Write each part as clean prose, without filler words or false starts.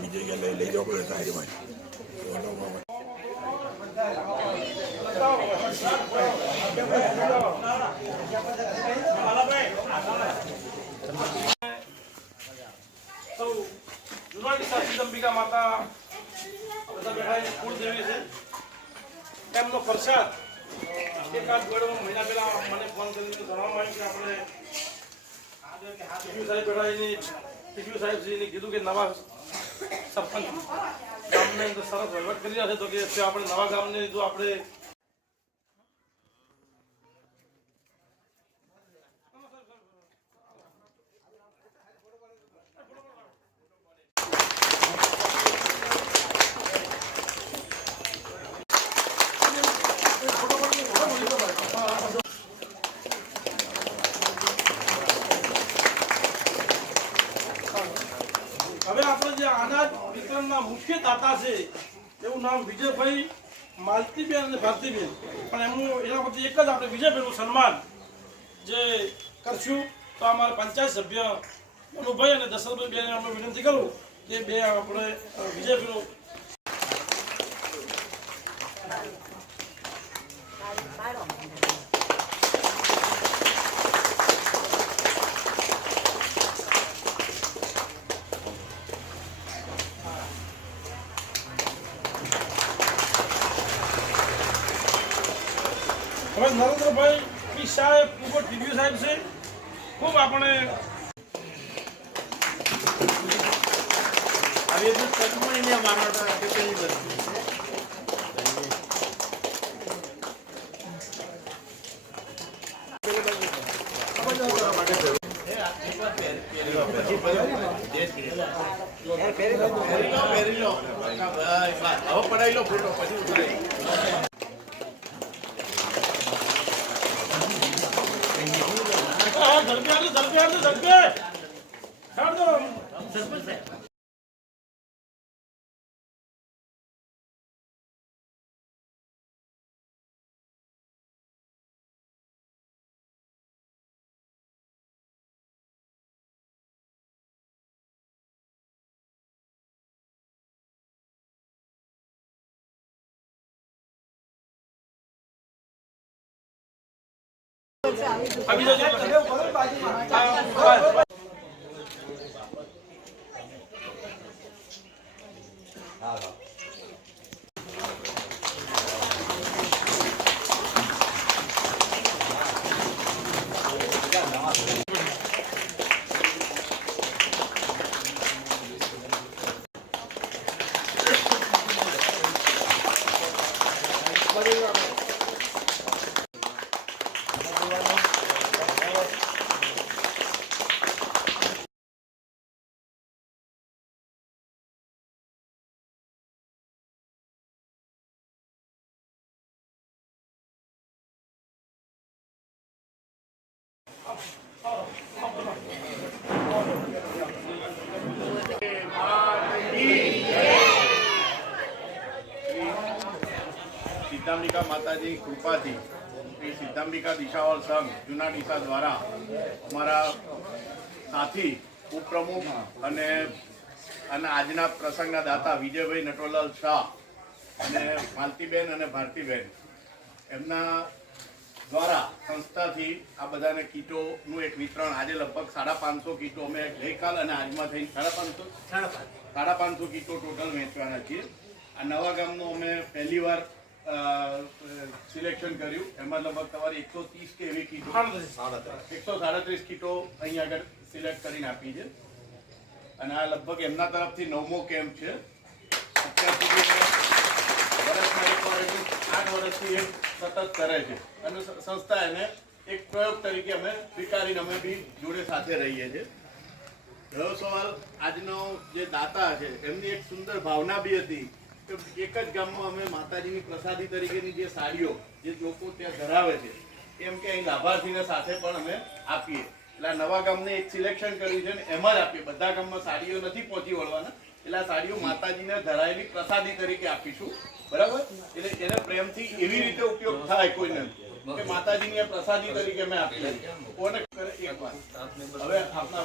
બીજે લઈ જાઓ પડે સાઈડમાં અંબિકા માતા બધા બેઠા કુળદેવી છે એમનો પ્રસાદ એકાદ મહિના પહેલા મને ફોન કરીને જણાવવામાં આવ્યું કે આપણે સાહેબ બેઠા સાહેબશ્રીને કીધું કે નવા સરપંચ ગામને અંદર સરસ વહીવટ કરી રહ્યા છે તો કે આપણે નવા ગામને જો આપણે હવે આપણે જે અનાજ વિતરણના મુખ્ય દાતા છે એવું નામ વિજયભાઈ માલતીબેન અને ભારતીબેન પણ એના પછી એક જ આપણે વિજયભાઈનું સન્માન જે કરશું તો અમારા પંચાયત સભ્ય મનુભાઈ અને દશરથભાઈ બેને અમે વિનંતી કરું કે બે આપણે વિજયભાઈનું હવે નરેન્દ્રભાઈ પી સાહેબ ખૂબ ટીવી સાહેબ છે ખૂબ આપણે આવી તો તકમણીને મારવાના કેટલી બધી પડાઈ લો ફોટો પછી ઉતારી अभी जो સિદ્ધાંબિકા માતાજી કૃપાથી એ સિદ્ધાંબિકા દિશાવળ સંઘ જૂના ડીસા દ્વારા અમારા સાથી ઉપપ્રમુખ અને આજના પ્રસંગના દાતા વિજયભાઈ નટવરલાલ શાહ અને માલતીબેન અને ભારતીબેન એમના દ્વારા સંસ્થાથી આ બધાને કીટોનું એક વિતરણ આજે લગભગ 550 કીટો અમે ગઈકાલ અને આજમાં થઈને 550 કીટો ટોટલ વેચવાના છીએ. આ નવા ગામનું અમે પહેલી વાર સિલેક્શન કર્યું. એમાં લગભગ તમારી 130 કે એવી કીટો 137 કીટો અહીં આગળ સિલેક્ટ કરીને આપી છે અને આ લગભગ એમના તરફથી 9મો કેમ્પ છે. અત્યાર સુધી વર્ષમાં એક વાર 8 વર્ષથી એ સતત કરે છે અને સંસ્થા એને એક પ્રયોગ તરીકે અમે સ્વીકારીને અમે બી જોડે સાથે રહીએ છીએ. રહ્યો સવાલ આજનો જે દાતા છે એમની એક સુંદર ભાવના બી હતી કે એક જ ગામમાં અમે માતાજીની પ્રસાદી તરીકેની જે સાડીઓ જે લોકો ત્યાં ધરાવે છે એમ કે અહીં લાભાર્થીને સાથે પણ અમે આપીએ. એટલે આ નવા ગામને એક સિલેક્શન કર્યું છે ને એમાં જ આપીએ. બધા ગામમાં સાડીઓ નથી પહોંચી વળવાના, એટલે આ સાડીઓ માતાજીને ધરાયેલી પ્રસાદી તરીકે આપીશું. બરાબર? એટલે એને પ્રેમથી એવી રીતે ઉપયોગ થાય કોઈને કે માતાજીની પ્રસાદી તરીકે મેં આપી. કોને કરે એક વાત. હવે આપના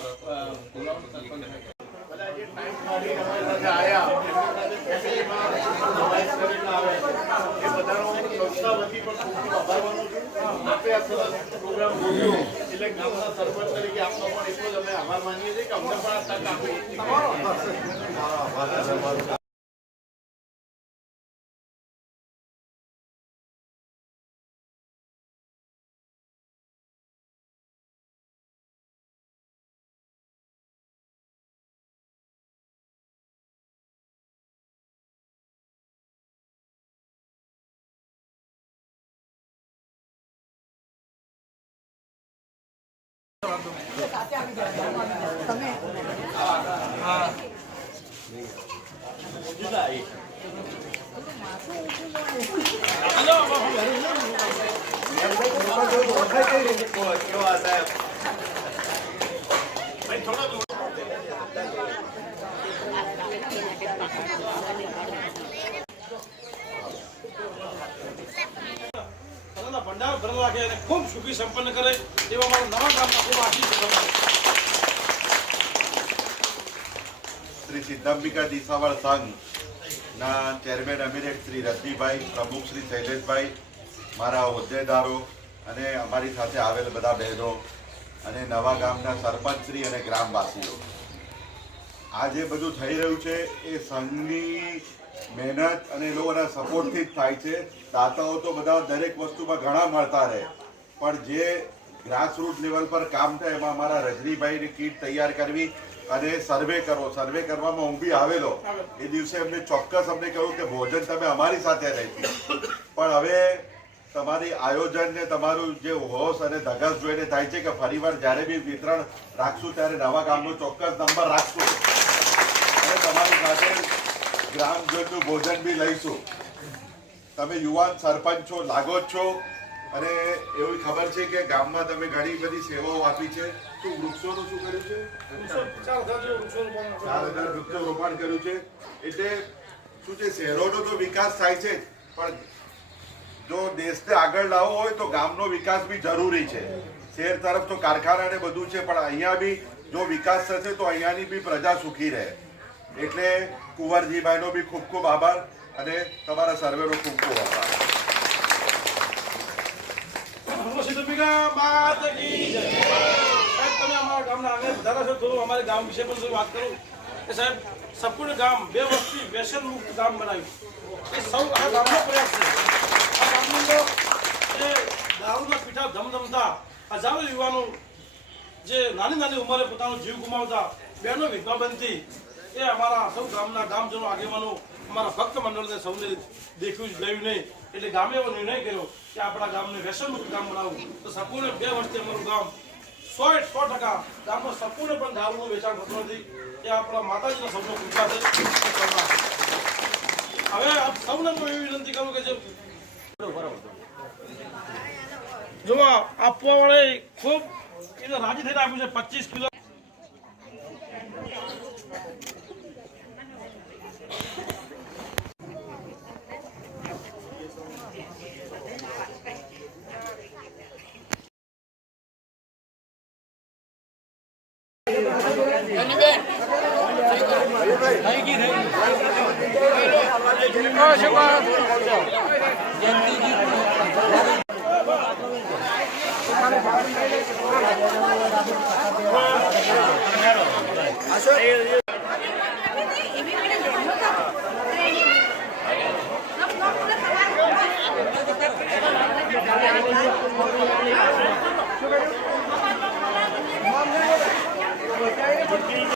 બોલાવવાનું સરપંચ બધા જે ટાઈમ કાઢી અમારી સાથે આયા, એમની સાથે ફેમિલીમાં સમાવેશ કરીને આવે એ બધાનો સંસ્થા વતી પણ ખૂબ ખૂબ આભાર માનું છું. આપે આ સરસ પ્રોગ્રામ જોયો એટલે ગામના સરપંચ તરીકે આપનો પણ એટલો જ અમે આભાર માનીએ છીએ કે અમને પણ આ તક આપી. ભંડાર ભરેલો રાખે અને ખૂબ સુખી સંપન્ન કરે એવા મારા નવા ગામના ખૂબ આશીષ. શ્રી સિદ્ધાંબિકા દિશાવળ સંઘના ચેરમેન એમિરેટ શ્રી રજનીભાઈ, પ્રમુખ શ્રી શૈલેષભાઈ, મારા હોદ્દેદારો અને અમારી સાથે આવેલ બધા બહેનો અને નવા ગામના સરપંચશ્રી અને ગ્રામવાસીઓ, આ જે બધું થઈ રહ્યું છે એ સંઘની મહેનત અને એ લોકોના સપોર્ટથી જ થાય છે. દાતાઓ તો બધા દરેક વસ્તુમાં ઘણા મળતા રહે, પણ જે ગ્રાસરૂટ લેવલ પર કામ થાય એમાં અમારા રજનીભાઈની કીટ તૈયાર કરવી અને સર્વે કરવો. સર્વે કરવામાં હું બી આવેલો એ દિવસે એમને ચોક્કસ અમને કહ્યું કે ભોજન તમે અમારી સાથે રહેતી, પણ હવે તમારી આયોજન ને તમારું જે હોશ અને ધગસ જોઈને થાય છે કે ફરીવાર જ્યારે બી વિતરણ રાખશું ત્યારે નવા ગામનો ચોક્કસ નંબર રાખશું અને તમારી સાથે ગ્રામજનનું ભોજન બી લઈશું. તમે યુવાન સરપંચ છો, લાગો જ છો અને એવી ખબર છે કે ગામમાં તમે ઘણી બધી સેવાઓ આપી છે. શું વૃક્ષોનું શું કર્યું છે? 4,000 વૃક્ષો રોપણ કર્યું છે. એટલે શું છે, શહેરોનો તો વિકાસ થાય છે, પણ જો દેશને આગળ લાવવો હોય તો ગામનો વિકાસ બી જરૂરી છે. શહેર તરફ તો કારખાના ને બધું છે, પણ અહીંયા બી જો વિકાસ થશે તો અહીંયાની બી પ્રજા સુખી રહે. એટલે કુંવરજીભાઈનો બી ખૂબ ખૂબ આભાર અને તમારા સર્વેનો ખૂબ ખૂબ આભાર. તમે અમારા ગામના આંગણે વધારા છો, થોડું અમારા ગામ વિશે પણ વાત કરું કે સાહેબ સંપૂર્ણ ગામ 2 વર્ષથી વ્યસન મુક્ત ગામ બનાવ્યું. એ સૌ આ ગામનો પ્રયાસ છે. આ ગામની અંદર એ દારૂના પીઠા ધમધમતા હજારો યુવાનો જે નાની નાની ઉંમરે પોતાનો જીવ ગુમાવતા, બહેનો વિધવા બનતી, એ અમારા સૌ ગામના ગામજનો આગેવાનો અમારા ભક્ત મંડળને સૌને દેખ્યું ગયું નહીં. એટલે ગામે એવો નિર્ણય કર્યો કે આપણા ગામને વ્યસન મુક્ત ગામ બનાવવું. તો સંપૂર્ણ 2 વર્ષથી અમારું ગામ 100% ગામમાં સંપૂર્ણ પણ દારૂનું વેચાણ થતું નથી. એ આપણા માતાજીના સૌનો કૃપા છે. હવે આપ સૌને હું એવી વિનંતી કરું કે જે જો આપવા વાળે ખૂબ એને રાજી થઈને આપ્યું છે 25 કિલો. આશો